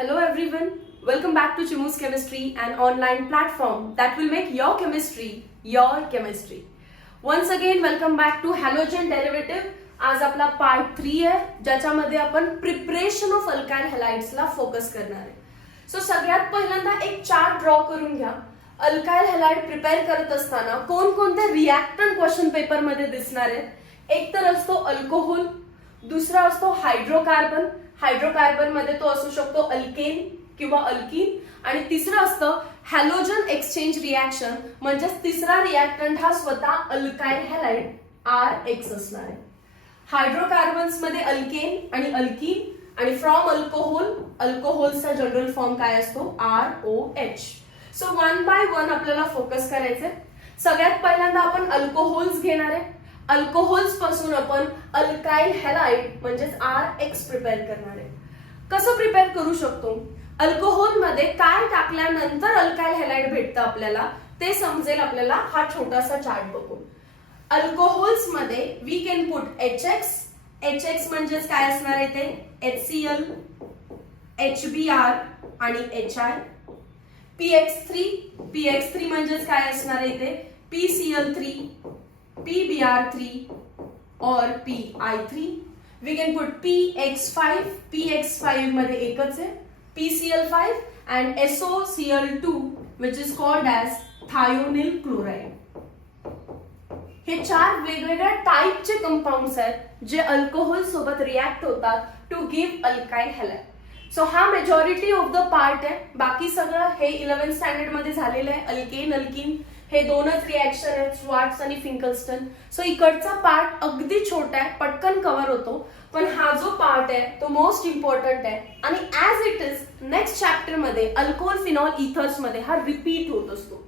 Hello everyone, welcome back to Chimu's Chemistry, an online platform that will make your chemistry your chemistry. Once again welcome back to halogen derivative. आज आपला part 3 आहे ज्याच्यामध्ये आपण preparation of alkyl हॅलाइड्स ला focus करणार आहे. So सगळ्यात पहिल्यांदा एक चार्ट ड्रॉ करून घ्या. अल्काइल हॅलाइड प्रिपेअर करत असताना कोणकोणते रिएक्टंट क्वेश्चन पेपर मध्ये दिसणार आहेत. एक तर असतो अल्कोहोल, दुसरा असतो हायड्रोकार्बन. हायड्रोकार्बन मध्ये तो असू शकतो अल्केन किंवा अल्कीन, आणि तिसरं असतं हॅलोजन एक्सचेंज रिएक्शन, म्हणजे तिसरा रिएक्टंट हा स्वतः अल्काइल हॅलाइड RH असणार आहे. हायड्रोकार्बन्स मध्ये अल्केन आणि अल्कीन, आणि फ्रॉम अल्कोहोल, अल्कोहोलचा जनरल फॉर्म काय असतो ROH. So one by one आपल्याला फोकस करायचंय. सगळ्यात पहिल्यांदा आपण अल्कोहोल्स घेणार आहे. अल्कोहोल्स पासून आपण अल्काइल हॅलाइड म्हणजेच RH प्रिपेअर करणार आहे. कसं प्रिपेअर करू शकतो, अल्कोहोल मध्ये काय टाकल्यानंतर अल्काइल हॅलाइड भेटतं आपल्याला ते समजेल आपल्याला हा छोटासा चार्ट बघून. अल्कोहोल्स मध्ये वी कॅन पुट HX म्हणजेच काय असणार आहे ते HCl, HBr आणि HI. PX3 म्हणजेच काय असणार आहे ते PCl3, PBr3 और PI3. We can put PX5 मध्ये एकच आहे PCl5 and SOCl2 which is called as thionyl chloride. हे चार वेगवेगळ्या टाइपचे कंपाऊंड्स आहेत जे अल्कोहोल सोबत रिएक्ट होतात to give alkyl halide. So हा मेजॉरिटी ऑफ द पार्ट आहे. बाकी सगळं हे 11th स्टँडर्ड मध्ये झालेलं आहे. अल्केन अल्कीन हे दोनच रिएक्शन आहेत, श्वार्ट्स आणि फिंकल्स्टन. सो इकडचा पार्ट अगदी छोटा आहे, पटकन कव्हर होतो, पण हा जो पार्ट आहे तो मोस्ट इम्पॉर्टंट आहे. आणि as it is next chapter मध्ये अल्कोहोल फिनॉल इथर्स मध्ये हा रिपीट होत असतो.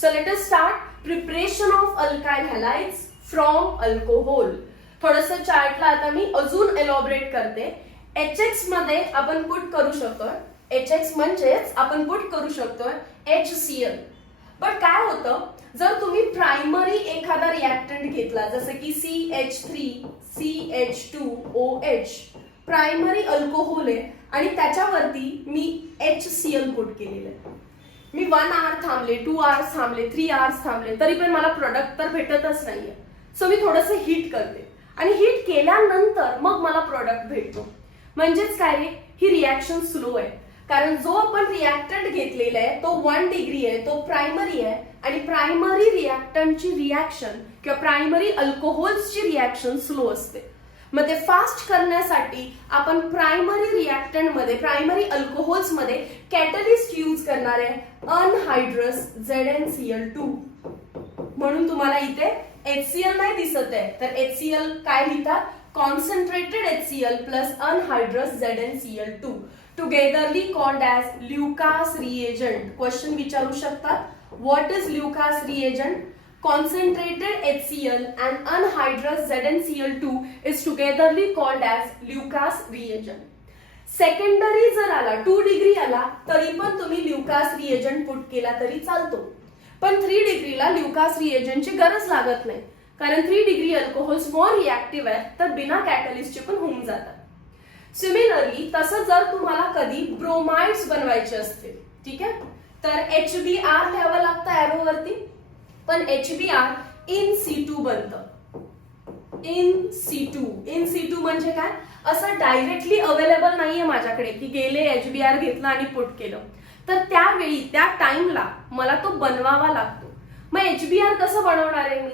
So let us start preparation of alkyl halides from alcohol. थोडंसं चार्टला आता मी अजून एलॉबरेट करते. HX मध्ये आपण पुट करू शकतोय, HX म्हणजेच आपण पुट करू शकतोय HCl. पण काय होतं, जर तुम्ही प्रायमरी एखादा रिएक्टंट घेतला जसं की CH3 CH2OH, प्रायमरी अल्कोहोल आहे आणि त्याच्यावरती मी HCl पुट केलेलं आहे. मी 1 आवर थांबले, 2 आवर्स थांबले, 3 आवर्स थांबले, तरी पण मला प्रोडक्ट तर भेटतच नाहीये. सो मी थोडंसं हीट करते आणि हीट केल्यानंतर मग मला प्रोडक्ट भेटतो. म्हणजेच काय, ही रिएक्शन स्लो आहे, कारण जो आपण रिएक्टंट घेतलेला आहे तो 1 डिग्री आहे, तो प्रायमरी आहे, आणि प्रायमरी रिएक्टंटची रिएक्शन किंवा प्रायमरी अल्कोहोल्सची रिएक्शन स्लो असते. मग ते फास्ट करण्यासाठी आपण प्रायमरी रिएक्टंट मध्ये, प्रायमरी अल्कोहोल्स मध्ये कॅटलिस्ट यूज करणार आहे अनहायड्रस ZnCl2. म्हणून तुम्हाला इथे HCl नाही दिसत आहे, तर HCl काय लिहितात, concentrated HCl plus anhydrous ZnCl2 togetherly called as Lucas reagent. Question विचारू शकतात, what is Lucas reagent? Concentrated HCl and anhydrous ZnCl2 is togetherly called as Lucas reagent. Secondary जर आला 2 डिग्री आला तरी पण तुम्ही ल्युकास रिएजंट पुट केला तरी चालतो, पण 3 डिग्रीला ल्युकास रिएजंटची गरज लागत नाही, कारण 3 डिग्री अल्कोहोल्स मोर रिएक्टिव्ह आहे, तर बिना कॅटलिस्टचे पण होऊन जातात. सिमिलरली तसं जर तुम्हाला कधी ब्रोमाइड्स बनवायचे असतील, ठीक आहे, तर HBr घ्यावं लागतं ॲरोवरती, पण HBr इन C2 बनतं. इन C2 म्हणजे काय, असं डायरेक्टली अवेलेबल नाहीये माझ्याकडे की गेले HBr घेतलं आणि पुट केलं, तर त्यावेळी त्या टाइमला मला तो बनवावा लागतो. मग HBr कसं बनवणार आहे मी,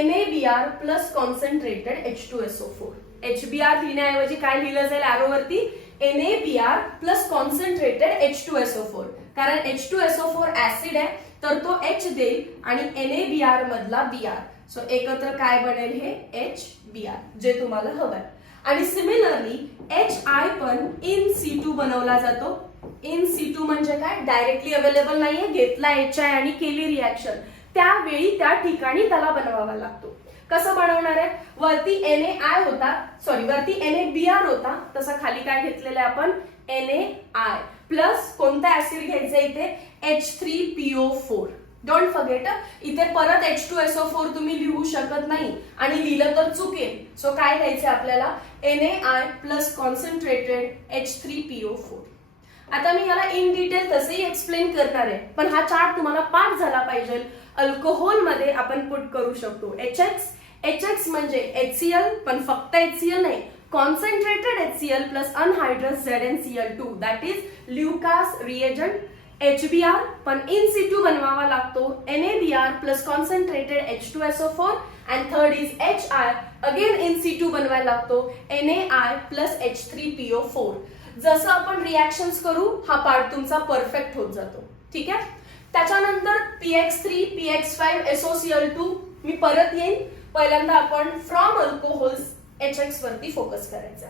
NaBr plus concentrated H2SO4. HBr लिहिण्याऐवजी काय लिहिलं जाईल ॲरोवरती, NaBr प्लस कॉन्सन्ट्रेटेड H2SO4, कारण H2SO4 ऍसिड आहे तर तो H देईल आणि NaBr मधला Br, सो एकत्र काय बनेल, हे HBr, जे तुम्हाला हवंय. आणि सिमिलरली HI पण इन C2 बनवला जातो. इन C2 म्हणजे काय, डायरेक्टली अवेलेबल नाहीये, घेतला HI आणि केली रिएक्शन, त्यावेळी त्या ठिकाणी त्याला बनवावा लागतो. कसं बनवणार आहे, वरती वरती NaBr होता, तसा खाली काय घेतलेलं आहे आपण, NaI प्लस कोणता ऍसिड घ्यायचा इथे, H3PO4. डोंट फॉरगेट, इथे परत H2SO4 तुम्ही लिहू शकत नाही आणि लिहिलं तर चुकेल. सो काय घ्यायचं आपल्याला, NaI प्लस कॉन्सन्ट्रेटेड H3PO4. आता मी याला इन डिटेल तसेही एक्सप्लेन करणार आहे, पण हा चार्ट तुम्हाला पाठ झाला पाहिजे. अल्कोहोल मध्ये आपण पुट करू शकतो HX म्हणजे HCl, पण फक्त HCl नाही, concentrated HCl plus anhydrous ZnCl2 that is Lucas reagent. HBr पण इन सिटू बनवावा लागतो, NaBr plus concentrated H2SO4 and third is HI, again in situ बनवायला लागतो, NaI प्लस H3PO4. जसं आपण रिॲक्शन्स करू हा पार्ट तुमचा परफेक्ट होत जातो. ठीक आहे. त्याच्यानंतर PX3 PX5 SOCl2 मी परत येईन. पहिल्यांदा आपण फ्रॉम अल्कोहोल्स HX वरती फोकस करायचा.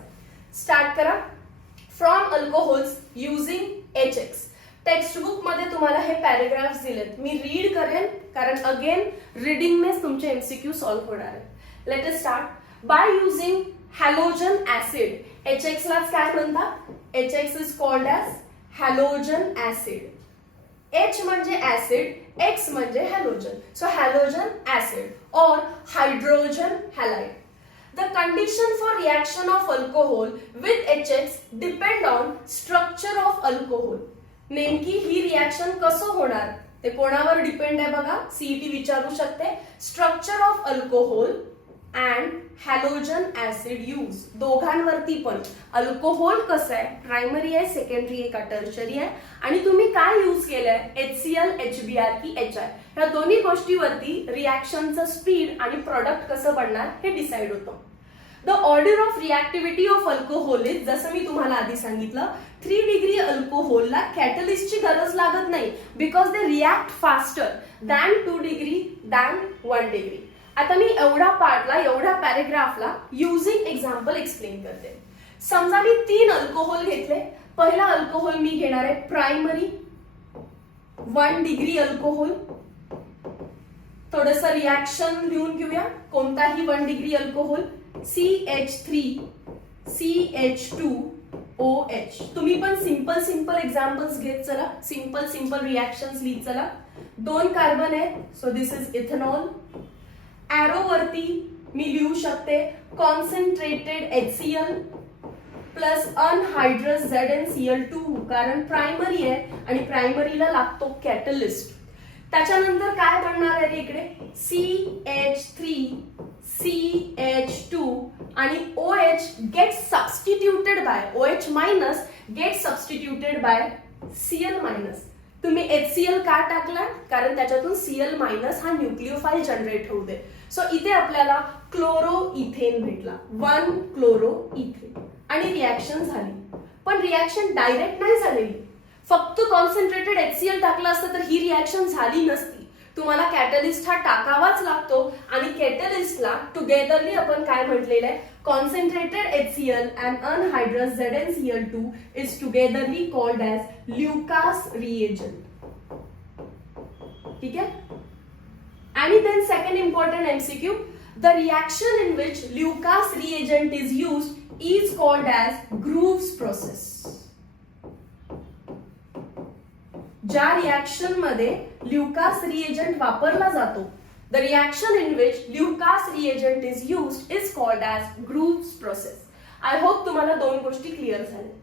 स्टार्ट करा. From alcohols using HX. Text book मध्ये तुम्हाला हे पॅराग्राफ्स दिलेत, मी रीड करेन कारण अगेन रीडिंगनेच तुमचे MCQ सॉल्व्ह होणार आहे. Late us start. By using halogen acid, HX लाच काय म्हणतात, HX is called as halogen acid. H म्हणजे ऍसिड, X म्हणजे हॅलोजन, सो हॅलोजन ऍसिड और hydrogen halide. The condition for reaction of alcohol with HX depend on structure of alcohol. नेमकी ही reaction कसं होणार ते कोणावर डिपेंड आहे बघा, सीईटी विचारू शकते. Structure of alcohol and halogen acid use, दोघांवरती पण. अल्कोहोल कसं आहे, प्रायमरी आहे, सेकंडरी आहे का टर्शरी आहे, आणि तुम्ही काय यूज केलंय, HCl, HBr की HI, या दोन्ही गोष्टीवरती रिॲक्शनचं स्पीड आणि प्रोडक्ट कसं बनणार हे डिसाइड होतं. The order of reactivity of alcohol is, जसं मी तुम्हाला आधी सांगितलं, 3 डिग्री अल्कोहोलला कॅटलिस्टची गरज लागत नाही, because they react faster than 2 degree than 1 degree. आता मी एवढा पार्टला, एवढ्या पॅरेग्राफला युजिंग एक्झाम्पल एक्सप्लेन करते. समजा मी 3 अल्कोहोल घेतले. पहिला अल्कोहोल मी घेणार आहे प्रायमरी 1 डिग्री अल्कोहोल. थोडंसं रिॲक्शन लिहून घेऊया. कोणताही 1 डिग्री अल्कोहोल, CH3 CH2OH. तुम्ही पण सिंपल एक्झाम्पल्स घेत चला, सिंपल रिॲक्शन्स लिहित चला. 2 कार्बन आहे, so this is ethanol. Arrow वरती मी लिहू शकते concentrated HCl plus anhydrous ZnCl2, कारण प्रायमरी आहे आणि प्रायमरीला लागतो कॅटलिस्ट. त्याच्यानंतर काय बनणार आहे इकडे, CH3 CH2 आणि OH get substituted by, OH minus get substituted by Cl minus. तुम्ही HCl का टाकला, कारण त्याच्यातून Cl मायनस हा न्यूक्लिओफाइल जनरेट होऊ दे. सो इथे आपल्याला क्लोरो इथेन भेटला, 1 क्लोरो इथेन, आणि रिॲक्शन झाली. पण रिॲक्शन डायरेक्ट नाही झालेली, फक्त कॉन्सन्ट्रेटेड HCl टाकलं असतं तर ही रिॲक्शन झाली नसती. तुम्हाला कॅटलिस्ट हा टाकावाच लागतो, आणि कॅटलिस्टला टुगेदरली आपण काय म्हटलेलं आहे, concentrated HCl and anhydrous ZnCl2 is togetherly called as Lucas reagent. ठीक आहे. आणि then second important MCQ, the reaction in which Lucas reagent is used is called as Groves process. ज्या रिॲक्शन मध्ये ल्युकास रिएजंट वापरला जातो, the reaction in which Lucas reagent is used is called as Groves process. I hope तुम्हाला 2 गोष्टी clear झाल्या.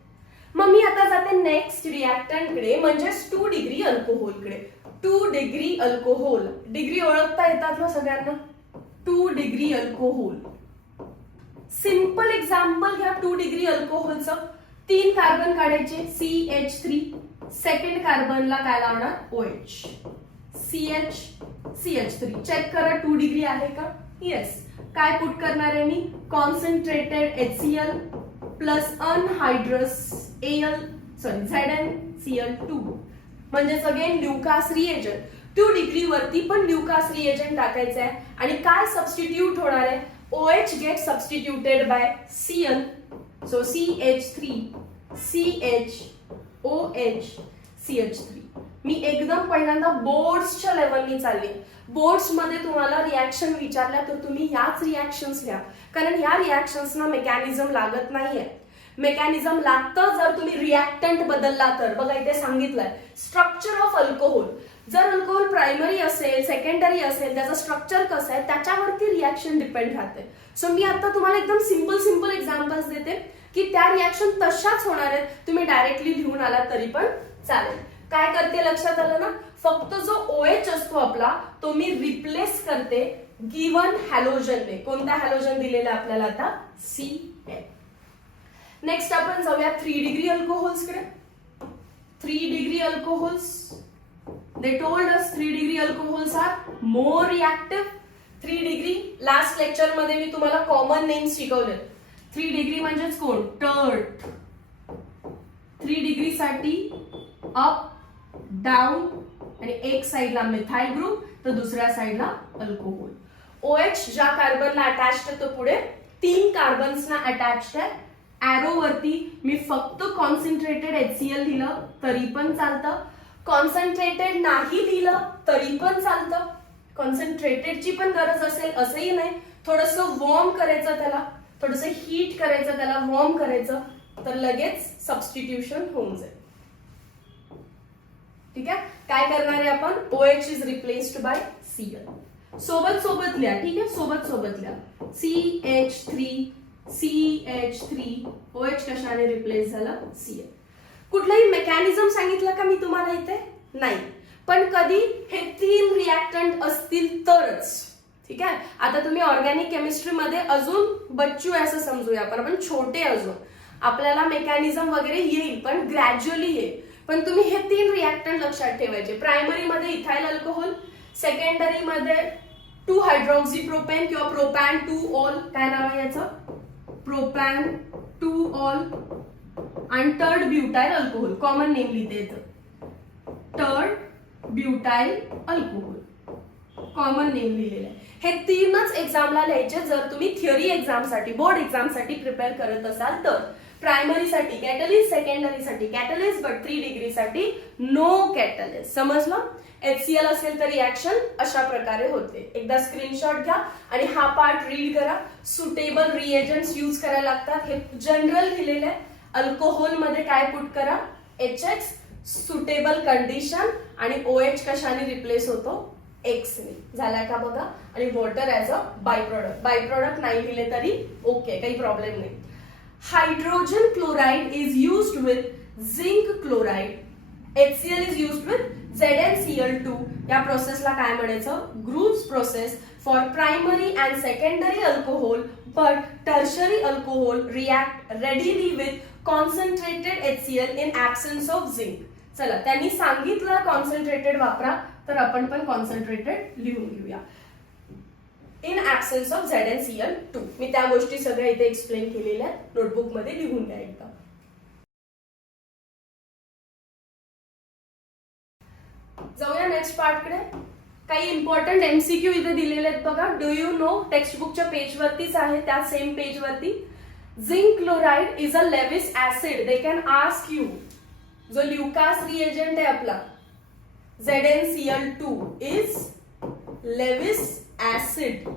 मग मी आता जाते नेक्स्ट रिॲक्टंटकडे, म्हणजेच 2 डिग्री अल्कोहोलकडे. 2 डिग्री अल्कोहोल, डिग्री ओळखता येतात ना सगळ्यांना, 2 डिग्री अल्कोहोल. सिंपल एक्झाम्पल घ्या 2 डिग्री अल्कोहोलचं. 3 कार्बन काढायचे, CH3, सेकंड कार्बनला काय लावणार, OH, CH3. चेक करा 2 डिग्री आहे का, येस. काय पुट करणार आहे मी, concentrated HCl plus anhydrous ZnCl2, म्हणजे अगेन ल्युकास रिएजंट. 2 डिग्री वरती पण ल्युकास रिएजंट टाकायचं आहे, आणि काय सबस्टिट्यूट होणार आहे, OH get substituted by Cl, so CH3 CHOH CH3. मी एकदम पहिल्यांदा बोर्ड्सच्या लेवलनी चालले. बोर्ड्स मध्ये तुम्हाला रिॲक्शन विचारल्या तर तुम्ही ह्याच रिॲक्शन्स घ्या, कारण ह्या रिॲक्शन्सना मेकॅनिझम लागत नाहीये. मेकॅनिझम लागतं जर तुम्ही रिॲक्टंट बदलला तर. बघा इथे सांगितलंय स्ट्रक्चर ऑफ अल्कोहोल. जर अल्कोहोल प्रायमरी असेल, सेकंडरी असेल, त्याचं स्ट्रक्चर कसं आहे त्याच्यावरती रिॲक्शन डिपेंड राहते. सो मी आता तुम्हाला एकदम सिंपल एक्झाम्पल्स देते की त्या रिॲक्शन तशाच होणार आहेत, तुम्ही डायरेक्टली लिहून आला तरी पण चालेल. काय करते लक्षात आलं ना, फक्त जो OH असतो आपला तो मी रिप्लेस करते गिवन हॅलोजनने. कोणता हॅलोजन दिलेला आपल्याला आता? Cl. नेक्स्ट आपण जाऊया 3 डिग्री अल्कोहोल्स कडे. 3 degree alcohols, they told us 3 degree alcohols are more reactive. 3 degree last lecture मध्ये मी तुम्हाला कॉमन नेम्स शिकवले. 3 डिग्री म्हणजेच कोण? टर्ट. 3 डिग्री साठी अप, डाऊन आणि एक साइडला मिथाइल ग्रुप तर दुसऱ्या साइडला अल्कोहोल. OH ज्या कार्बनला अटॅच्ड आहे तो पुढे 3 कार्बन्सना अटॅच्ड आहे. एरो वरती मी फक्त कॉन्सन्ट्रेटेड HCl दिलं तरी पण चालतं, कॉन्सन्ट्रेटेड नाही दिलं तरी पण चालतं. कॉन्सन्ट्रेटेडची पण गरज असेल असंही नाही, थोडंसं वॉर्म करायचं त्याला, थोडंसं हीट करायचं त्याला, वॉर्म करायचं तर लगेच सबस्टिट्यूशन होऊन जाईल. ठीक आहे, काय करणार आहे आपण? OH is replaced by Cl. सोबत सोबत लिहा. ठीक आहे, सोबत सोबत लिहा. CH3 OH कशाने रिप्लेस झाला? Cl. कुठलाही मेकॅनिझम सांगितलं का मी तुम्हाला इथे? नाही, पण कधी हे 3 रिएक्टंट असतील तरच. ठीक आहे, आता तुम्ही ऑर्गॅनिक केमिस्ट्री मध्ये अजून बच्चू असं समजूया आपण छोटे अजून, आपल्याला मेकॅनिझम वगैरे येईल पण ग्रॅज्युअली येईल. पण तुम्ही हे 3 रिएक्टंट लक्षात ठेवायचे. प्रायमरी मध्ये इथाइल अल्कोहोल, सेकंडरी मध्ये 2 हायड्रॉक्सी प्रोपेन किंवा प्रोपॅन 2 ऑल, काय नाव आहे याचं? Propane 2 all. आणि टर्ड ब्युटाइल अल्कोहोल, कॉमन नेम लिहिते येतं. टर्ड ब्युटाइल अल्कोहोल कॉमन नेम लिहिलेलं आहे. हे 3च एक्झामला लिहायचे जर तुम्ही थिअरी एक्झामसाठी, बोर्ड एक्झामसाठी प्रिपेअर करत असाल तर. प्रायमरी साठी कॅटलिस्ट, सेकंडरी साठी कॅटलिस्ट, बट 3 डिग्री साठी नो कॅटलिस्ट. समजलं? HCl असेल तर रिएक्शन अशा प्रकारे होते. एकदा स्क्रीनशॉट घ्या आणि हा पार्ट रीड करा. सुटेबल रिएजंट्स यूज करायला लागतात, हे जनरल दिलेलं आहे. अल्कोहोल मध्ये काय पुट करा? HX, सुटेबल कंडिशन आणि OH कशाने रिप्लेस होतो? X ने. झालाय का बघा. आणि water as a by product. By product नाही लिहिले तरी ओके, काही प्रॉब्लेम नाही. Hydrogen chloride is used with zinc chloride. HCl is used with ZnCl2. या प्रोसेसला काय म्हणायचं? Groves process for primary and secondary alcohol, but tertiary alcohol react readily with concentrated HCl in absence of zinc. चला, त्यांनी सांगितलं concentrated वापरा तर आपण पण कॉन्सन्ट्रेटेड लिहून घेऊया. In absence of ZnCl2. मी त्या गोष्टी सगळ्या इथे एक्सप्लेन केलेल्या नोटबुक मध्ये लिहून द्या एकदा. जाऊया नेक्स्ट पार्ट कडे. काही इम्पॉर्टंट MCQ इथे दिलेले आहेत बघा. Do you know? टेक्स्टबुकच्या पेज वरतीच आहे, त्या सेम पेज वरती. Zinc chloride is a Lewis acid. They can ask you. जो ल्युकास रिएजंट आहे आपला ZnCl2 इज लेविस ऍसिड.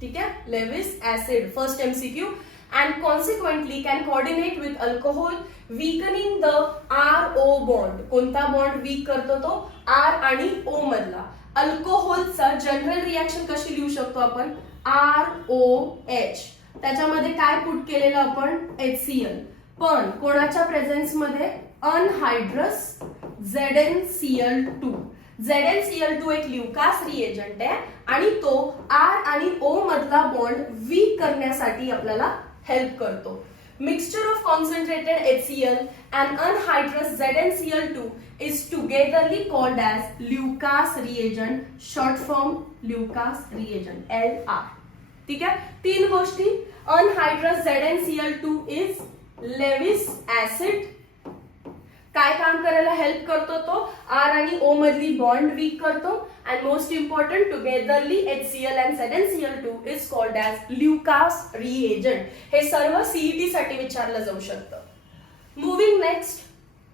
ठीक आहे, Lewis acid. First MCQ. and consequently can coordinate with alcohol weakening the RO bond. कोणता bond weak करतो तो? R आणि O मधला. अल्कोहोलचा जनरल रिएक्शन कशी लिहू शकतो आपण? ROH. त्याच्यामध्ये काय पुट केलेलं आपण? HCl. पण कोणाच्या प्रेझेन्स मध्ये? अनहायड्रस ZnCl2. ZnCl2 एक ल्युकास रिएजंट आहे आणि तो R आणि O मधला बॉन्ड वीक करण्यासाठी आपल्याला हेल्प करतो. Mixture of concentrated HCl and anhydrous ZnCl2 is togetherly called as Lucas reagent, short form Lucas reagent, LR. ठीक आहे, 3 गोष्टी. अनहायड्रस ZnCl2 is Lewis acid. काय काम करायला हेल्प करतो तो? R आणि O मधली बॉन्ड वीक करतो. And most important, togetherly HCl and ZnCl2 is called as Lucas reagent. हे सर्व CET साठी विचारलं जाऊ शकतं. Moving next.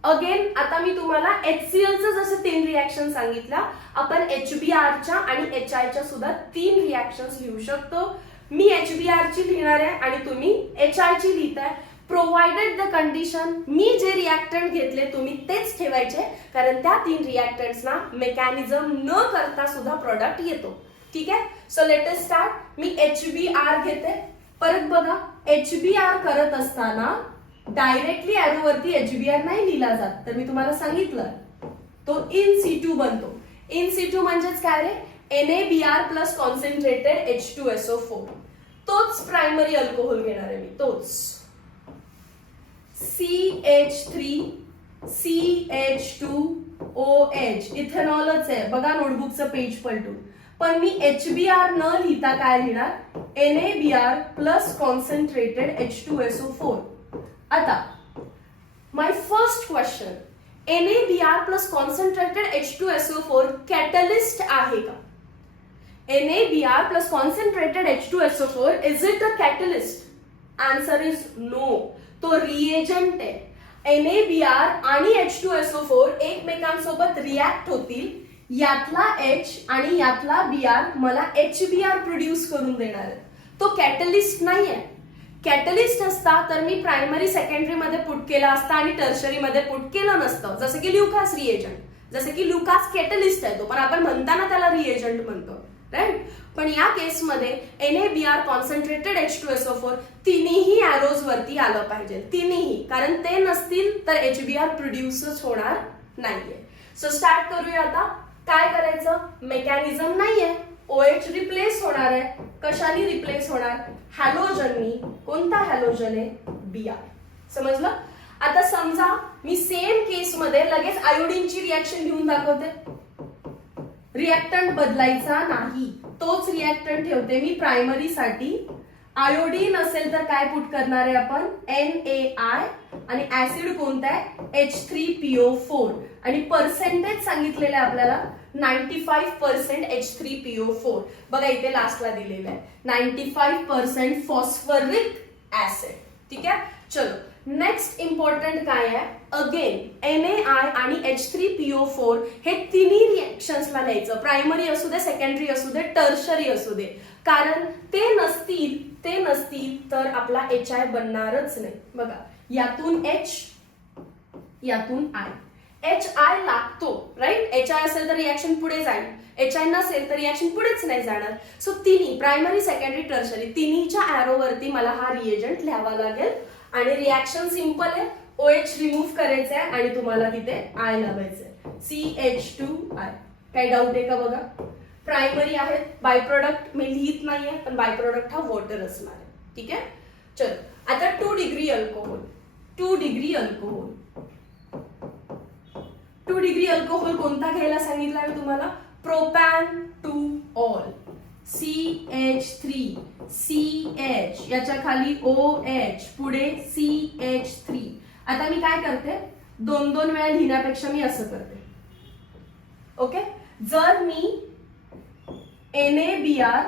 अगेन आता मी तुम्हाला HCl चं जसं 3 रिएक्शन सांगितल्या, आपण HBrच्या आणि HIच्या सुद्धा 3 रिएक्शन्स लिहू शकतो. मी HBr ची लिहिणार आहे आणि तुम्ही HI ची लिहिताय. प्रोव्हाइडेड द कंडिशन, मी जे रिएक्टंट घेतले तुम्ही तेच ठेवायचे, कारण त्या 3 रिएक्टंट्सना मेकॅनिझम न करता सुद्धा प्रोडक्ट येतो. ठीक आहे, सो लेट अस स्टार्ट. मी HBr घेते. परत बघा, HBr करत असताना डायरेक्टली ॲरोवरती HBr नाही लिहिला जात, तर मी तुम्हाला सांगितलं तो इन सिटू बनतो. इन सिटू म्हणजेच काय रे, NaBr प्लस कॉन्सन्ट्रेटेड H2SO4. तोच प्रायमरी अल्कोहोल घेणार आहे मी, तोच CH3CH2OH इथेनॉलच आहे बघा, नोटबुकचं पेज पलटून. पण मी HBr न लिहिता काय लिहिणार, NaBr प्लस कॉन्सन्ट्रेटेड H2SO4. आता my first question, NaBr plus concentrated H2SO4 catalyst आहे का? NaBr plus concentrated H2SO4, is it a catalyst? Answer is no. तो रिएजंट आहे. NaBr आणि H2SO4 एकमेकांसोबत रिॲक्ट होतील, यातला H आणि यातला Br मला HBr प्रोड्यूस करून देणार आहे. तो कॅटलिस्ट नाही आहे. कॅटलिस्ट असता तर मी प्रायमरी सेकंडरी मध्ये पुट केला असता आणि टर्शरी मध्ये पुट केलं नसतं, जसं की ल्युकास रिएजंट. जसं की ल्युकास कॅटलिस्ट आहे तो, पण आपण म्हणताना त्याला रिएजंट म्हणतो, राईट. पण या केसमध्ये NaBr कॉन्सन्ट्रेटेड H2SO4 तिन्ही ॲरोज वरती आलं पाहिजे, तिन्ही, कारण ते नसतील तर HBr प्रोड्यूसच होणार नाहीये. सो स्टार्ट करूया आता. काय करायचं, मेकॅनिझम नाहीये, OH रिप्लेस होणार आहे. कशाने रिप्लेस होणार, हॅलोजननी. कोणता हॅलोजन आहे, Br. समजलं. आता समजा मी सेम केस मध्ये लगेच आयोडीनची रिॲक्शन लिहून दाखवते. रिॲक्टंट बदलायचा नाही, तोच रिॲक्टंट ठेवते मी प्रायमरी साठी. आयोडीन असेल तर काय पुट करणार आहे आपण, NaI, आणि ऍसिड कोणता आहे, H3PO4, आणि पर्सेंटेज सांगितलेलं आहे आपल्याला 95% H3PO4. बघा इथे लास्टला दिलेलं आहे 95% फॉस्फरिक ऍसिड. ठीक आहे, चलो नेक्स्ट इम्पॉर्टंट काय आहे, अगेन NaI आणि H3PO4 हे तिन्ही रिएक्शन्सला लिहायचं, प्रायमरी असू दे, सेकंडरी असू दे, टर्शरी असू दे, कारण ते नसतील तर आपला HI बनणारच नाही. बघा यातून H, यातून I. HI लागतो, राईट. HI असेल तर रिॲक्शन पुढे जाईल, HI नसेल तर रिॲक्शन पुढेच नाही जाणार. सो तिन्ही प्रायमरी, सेकंडरी, टर्शरी तिन्हीच्या ॲरोवरती मला हा रिएजंट लिहावा लागेल. आणि रिॲक्शन सिंपल आहे, OH रिमूव्ह करायचं आहे आणि तुम्हाला तिथे I लावायचं आहे, CH2I. काही डाऊट आहे का बघा. प्रायमरी आहे, बाय प्रोडक्ट मी लिहित नाहीये, पण बाय प्रोडक्ट हा वॉटर असणार आहे. ठीक आहे, चलो आता 2 degree alcohol. 2 degree alcohol, 2 degree alcohol कोणता घ्यायला सांगितलं मी तुम्हाला, प्रोपॅन टू ऑल, CH3CH, याच्या खाली OH, पुढे CH3. आता मी काय करते, 2-2 वेळा लिहिण्यापेक्षा मी असं करते. ओके, जर मी NaBr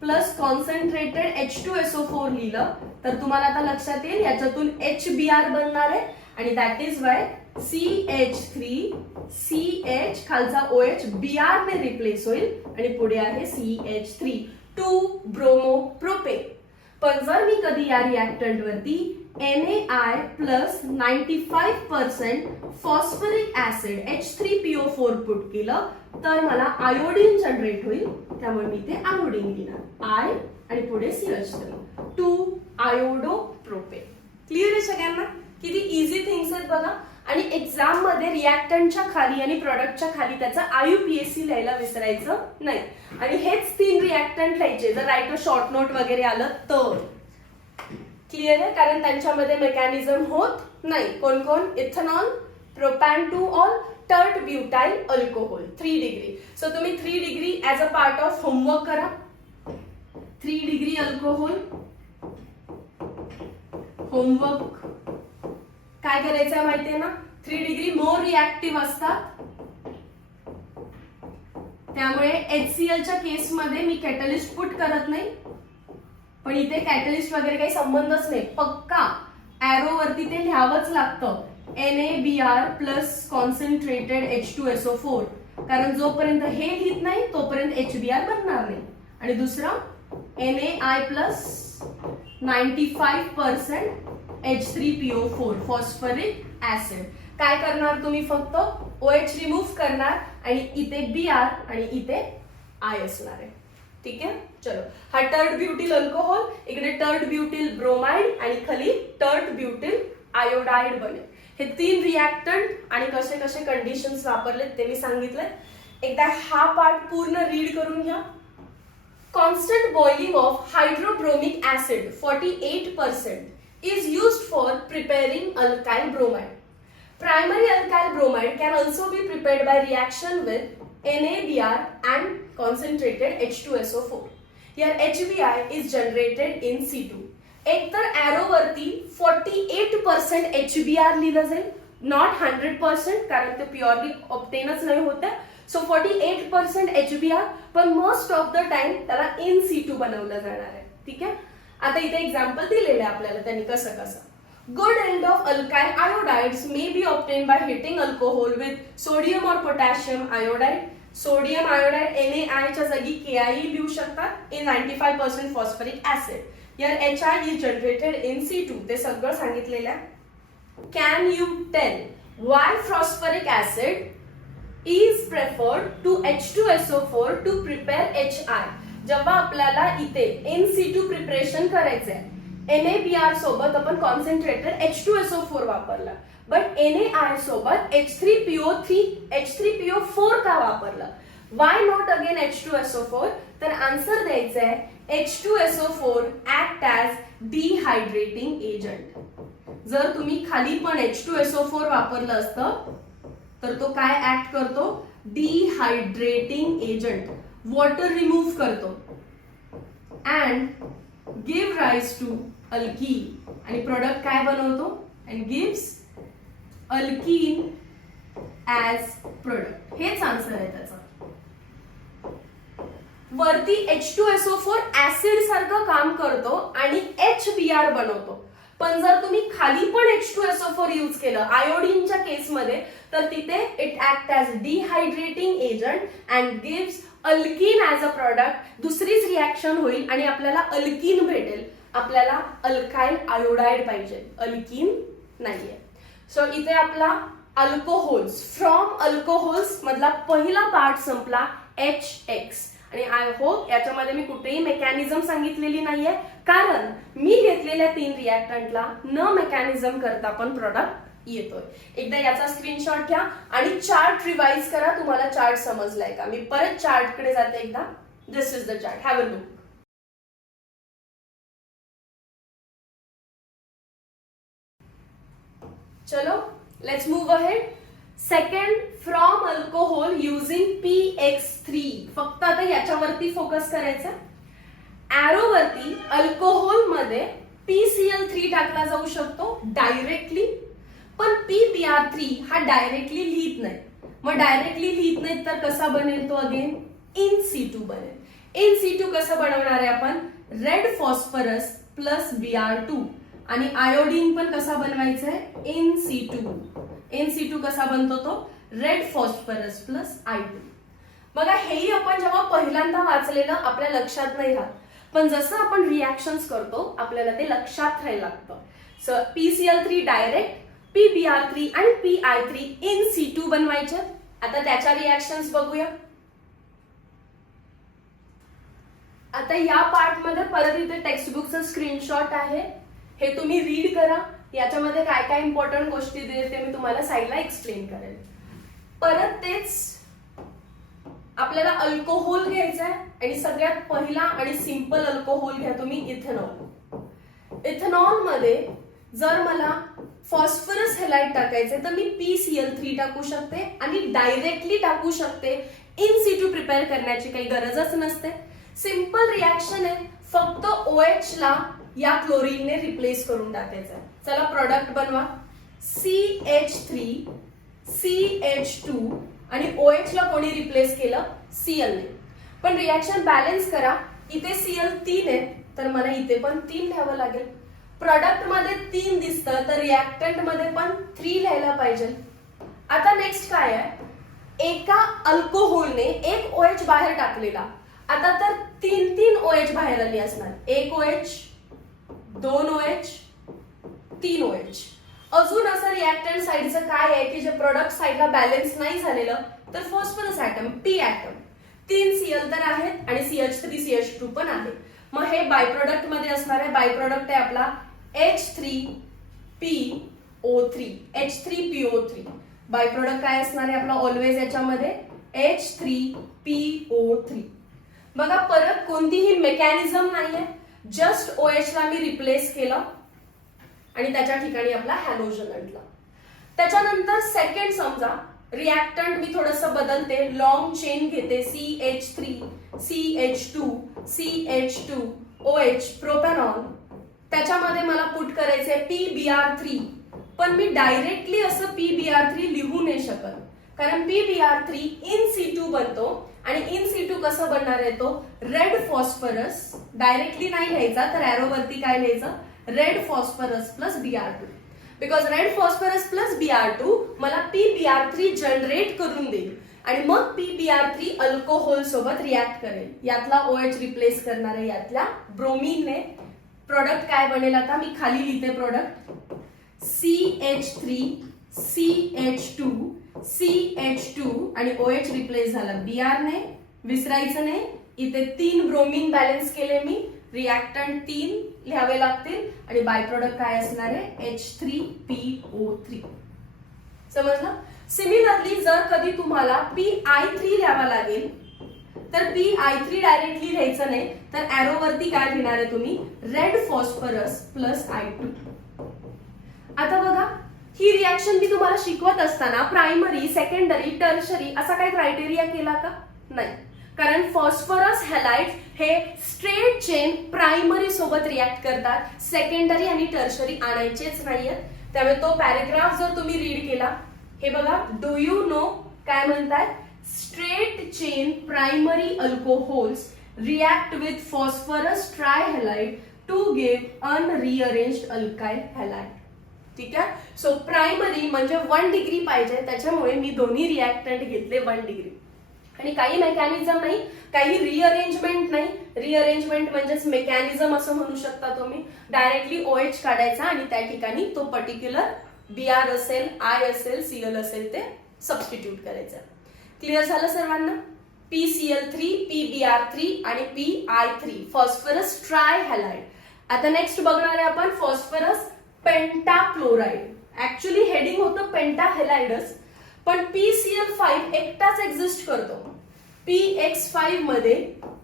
प्लस कॉन्सन्ट्रेटेड H2SO4 लिहिलं तर तुम्हाला आता लक्षात येईल याच्यातून HBr बनणार आहे, आणि दॅट इज वाय CH3CH खालचा OH Br ने रिप्लेस होईल आणि पुढे आहे CH3, 2 ब्रोमो प्रोपेन. पण जर मी कधी या रिॲक्टंट वरती NaI plus 95% phosphoric acid H3PO4 put केलं तर मला आयोडीन जनरेट होईल, त्यामुळे मी ते आयोडीन लिहिणार, I आणि पुढे CH3, 2 आयोडो प्रोपेन. क्लिअर आहे सगळ्यांना, किती इझी थिंग्स आहेत बघा. आणि एक्झाम मध्ये रिॲक्टंटच्या खाली आणि प्रोडक्टच्या खाली त्याचा IUPAC लिहायला विसरायचं नाही. आणि हेच 3 रिॲक्टंट लिहायचे जर राईट शॉर्ट नोट वगैरे आलं तर. क्लिअर आहे, कारण त्यांच्यामध्ये मेकॅनिझम होत नाही. कोण कोण, ethanol, propan two ol, tert butyl alcohol, 3 degree. So तुम्ही 3 degree as a part of homework करा. 3 डिग्री अल्कोहोल होमवर्क काय करायचं माहितीये ना, 3 डिग्री मोर रिॲक्टिव्ह असतात, त्यामुळे HClच्या केसमध्ये मी कॅटलिस्ट पुट करत नाही. पण इथे कॅटलिस्ट वगैरे काही संबंधच नाही, पक्का ॲरो वरती ते लिहावंच लागतं, NaBr प्लस कॉन्सन्ट्रेटेड H2SO4, कारण जोपर्यंत हे लिहित नाही तोपर्यंत HBr बनणार नाही. आणि दुसरा NaI plus 95% H3PO4 phosphoric acid. काय करणार तुम्ही, फक्त OH रिमूव्ह करणार आणि इथे Br आणि इथे I असणार आहे. ठीक आहे. चलो, हा टर्ट ब्युटिल अल्कोहोल, इकडे टर्ट ब्युटिल ब्रोमाइड आणि खाली टर्ट ब्युटिल आयोडाइड बनेल. हे 3 रिएक्टंट आणि कसे कसे कंडिशन्स वापरलेत ते मी सांगितले. एकदा हा पार्ट पूर्ण रीड करून घ्या. Constant boiling of hydrobromic acid 48% is used for preparing alkyl bromide. Primary alkyl bromide can also be prepared by reaction with NaBr and concentrated H2SO4. Here HBI is generated in C2. एक तर arrow वरती 48% HBr लिहिलं जाईल, not 100%, कारण ते purely ऑब्टेनच नाही होते. So 48% HBr, पण मोस्ट ऑफ द टाइम त्याला इन C2 बनवलं जाणार आहे. ठीक आहे. आता इथे एक्झाम्पल दिलेले आपल्याला त्यांनी कसं कसं. Good end of alkyl iodides may be obtained by heating alcohol with sodium or potassium iodide. Sodium iodide NaI च्या जागी KI लिहू शकतात in 95% phosphoric acid. Here HI is generated in C2. ते सगळं सांगितलेलं आहे. Can you tell why phosphoric acid is preferred to H2SO4 to prepare HI? जेव्हा आपल्याला इथे NC2 प्रिपरेशन करायचंय, NaBr सोबत आपण कॉन्सन्ट्रेटेड H2SO4 वापरला, बट NaI सोबत H3PO4 का वापरलं? Why not again H2SO4? तर आन्सर द्यायचं आहे H2SO4 ऍक्ट ॲज डिहायड्रेटिंग एजंट. जर तुम्ही खाली पण H2SO4 वापरलं असतं तर तो काय ऍक्ट करतो? डिहायड्रेटिंग एजंट, वॉटर रिमूव्ह करतो and give rise to alkene, आणि प्रोडक्ट काय बनवतो? And gives alkene as product. हेच आन्सर आहे त्याचं. वरती H2SO4 ऍसिड सारखं काम करतो आणि HBr बनवतो, पण जर तुम्ही खाली पण H2SO4 यूज केलं आयोडीनच्या केसमध्ये, तर तिथे it act as डिहायड्रेटिंग agent and gives alkene as a product. दुसरीच रिॲक्शन होईल आणि आपल्याला अल्कीन भेटेल. आपल्याला अल्काइल आयोडाइड पाहिजे, अल्कीन नाहीये. सो इथे आपला अल्कोहोल्स, फ्रॉम अल्कोहोल्स मधला पहिला पार्ट संपला, HX. आणि आय होप याच्यामध्ये मी कुठेही मेकॅनिझम सांगितलेली नाहीये, कारण मी घेतलेल्या 3 रिॲक्टंटला न मेकॅनिझम करता पण प्रोडक्ट येतोय. एकदा याचा स्क्रीनशॉट घ्या आणि चार्ट रिवाइज करा. तुम्हाला चार्ट समजलाय का? मी परत चार्ट कडे जाते एकदा. This is the chart, have a look. चलो, let's move ahead. Second, from alcohol using PX3. फक्त आता याच्यावरती फोकस करायचा. एरो वरती अल्कोहोल मध्ये PCl3 टाकला जाऊ शकतो डायरेक्टली, पण PBr3 हा डायरेक्टली लिहित नाही. मग डायरेक्टली लिहित नाही तर कसा बनेल तो? अगेन इन C2 बनेल. इन C2 कसं बनवणार आहे आपण? रेड फॉस्फरस प्लस Br2, आणि आयोडीन पण कसा बनवायचा आहे? In C2. इन C2 कसा बनतो तो? Red phosphorus plus I2. बघा, हेही आपण जेव्हा पहिल्यांदा वाचलेलं आपल्या लक्षात नाही राहत, पण जसं आपण रिॲक्शन्स करतो आपल्याला ते लक्षात राहायला लागतं. सो PCl3 डायरेक्ट, PBr3 आणि PI3 इन C2 बनवायचे. आता त्याच्या रिॲक्शन्स बघूया. आता या पार्ट मध्ये परत इथे टेक्स्टबुकचं स्क्रीनशॉट आहे, हे तुम्ही रीड करा. याच्यामध्ये काय काय इम्पॉर्टंट गोष्टी दिले ते मी तुम्हाला साईडला एक्सप्लेन करेन. परत तेच, आपल्याला अल्कोहोल घ्यायचा आहे आणि सगळ्यात पहिला आणि सिंपल अल्कोहोल घ्या तुम्ही, इथेनॉल. इथेनॉल मध्ये जर मला फॉस्फरस हेलाइड टाकायचे तर मी PCl3 टाकू शकते आणि डायरेक्टली टाकू शकते. इन C2 प्रिपेअर करण्याची काही गरजच नसते. सिंपल रिॲक्शन आहे, फक्त OH ला या क्लोरीनने रिप्लेस करून टाकायचं. चला प्रोडक्ट बनवा. CH3, CH2 आणि OH ला कोणी रिप्लेस केलं? Cl ने. पण रिॲक्शन बॅलन्स करा. इथे Cl 3 आहे तर मला इथे पण 3 लिहावं लागेल. प्रोडक्ट मध्ये 3 दिसतं तर रिॲक्टंट मध्ये पण 3 लिहायला पाहिजे. आता नेक्स्ट काय आहे? एका अल्कोहोलने एक OH बाहेर टाकलेला. आता तर 3 OH बाहेर आली असणार. 1 OH, 2 OH, 3 OH. अजून असं रिॲक्टंट साइडचं काय आहे की जे प्रोडक्ट साइडला बॅलन्स नाही झालेलं, तर phosphorus atom, P atom. 3 Cl तर आहेत आणि CH3 CH2 पण आहे. मग हे बाय प्रोडक्ट मध्ये असणार आहे. बाय प्रोडक्ट आहे आपला H3PO3. H3PO3 बाय प्रोडक्ट काय असणार आहे आपला ऑलवेज याच्यामध्ये H3PO3. बघा परत कोणतीही मेकॅनिझम नाहीये, जस्ट OH ला मी रिप्लेस केलं आणि त्याच्या ठिकाणी आपला हॅलोजन आणला. त्याच्यानंतर सेकंड समजा रिएक्टंट मी थोडस बदलते, लॉंग चेन घेते CH3 CH2 CH2 OH propanol. त्याच्यामध्ये मला पुट करायचंय PBr3. पण मी डायरेक्टली असं PBr3 लिहू नाही शकत, कारण PBr3 इन C2 बनतो आणि इन C2 कसं बनणार आहे तो रेड फॉस्फरस. डायरेक्टली नाही लिहायचा तर एरो वरती काय लिहायचं, red phosphorus plus Br2. Because red phosphorus plus Br2 मला PBr3 जनरेट करून देईल आणि मग PBr3 अल्कोहोल सोबत रिॲक्ट करेल. यातला OH रिप्लेस करणार आहे यातल्या ब्रोमीनने. प्रोडक्ट काय बनेल आता मी खाली लिहिते प्रोडक्ट CH3 CH2 CH2 आणि OH रिप्लेस झाला Br ने. विसरायचं नाही, इथे 3 ब्रोमीन बॅलन्स केले मी, रिएक्टंट 3 लिहावे लागतील आणि बाय प्रोडक्ट काय असणार आहे H3PO3. समजलं. सिमिलरली जर कधी तुम्हाला PI3 लिहावा लागेल तर PI3 डायरेक्टली लिहायचं नाही तर एरो वरती काय लिहिणार आहे तुम्ही, रेड फॉस्फरस प्लस I2. आता बघा ही रिएक्शन मी तुम्हाला शिकवत असताना प्रायमरी सेकंडरी टर्शरी असा काही क्रायटेरिया केला का, नाही. कारण फॉस्फरस हॅलाइड हे स्ट्रेट चेन प्रायमरी सोबत रिॲक्ट करतात, सेकंडरी आणि टर्शरी आणायचेच नाहीयेत. त्यामुळे तो पॅरेग्राफ जर तुम्ही रीड केला, हे बघा, डू यू नो काय म्हणतात, straight chain primary alcohols react with phosphorus trihalide to give unrearranged alkyl halide. ठीक आहे. सो प्रायमरी म्हणजे 1 डिग्री पाहिजे, त्याच्यामुळे मी दोन्ही रिॲक्टंट घेतले 1 डिग्री. आणि काही मेकॅनिझम नाही, काही रिअरेंजमेंट नाही. रिअरेंजमेंट म्हणजेच मेकॅनिझम असं म्हणू शकता तुम्ही. डायरेक्टली OH काढायचा आणि त्या ठिकाणी तो पर्टिक्युलर Br असेल, I असेल, Cl असेल ते सबस्टिट्यूट करायचं. क्लिअर झालं सर्वांना. PCl3 PBr3 आणि PI3 फॉस्फरस ट्रायहॅलाइड. आता नेक्स्ट बघणार आहे आपण फॉस्फरस पेंटाक्लोराइड. ऍक्च्युली हेडिंग होतं पेंटाहॅलाइडस, पण PCl5 एकटाच एक्झिस्ट करतो. PX5 मध्ये